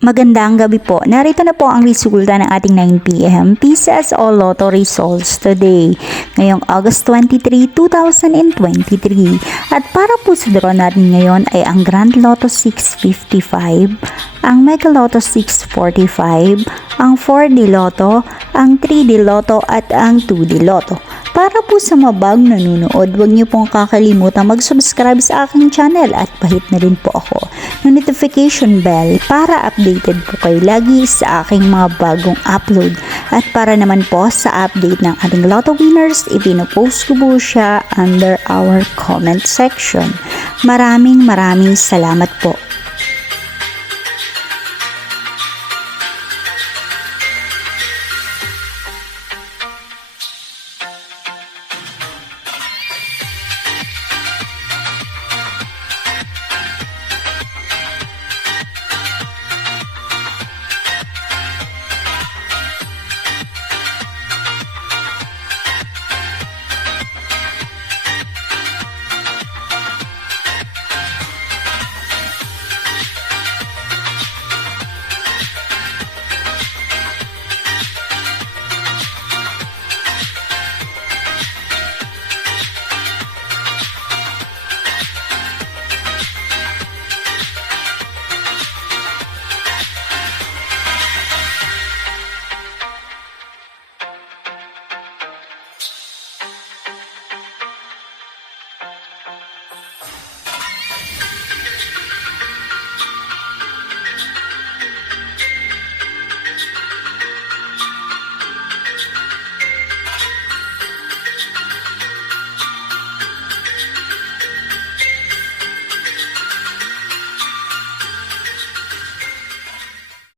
Magandang gabi po. Narito na po ang resulta ng ating 9 p.m. Pieces o Lotto results today, ngayong August 23, 2023. At para po sa draw natin ngayon ay ang Grand Lotto 655, ang Mega Lotto 645, ang 4D Lotto, ang 3D Lotto at ang 2D Lotto. Para po sa mabag nanonood, huwag niyo pong kakalimutan mag-subscribe sa aking channel at pahit na rin po ako ng notification bell para updated po kayo lagi sa aking mga bagong upload. At para naman po sa update ng ating Lotto winners, ipinopost ko po siya under our comment section. Maraming salamat po.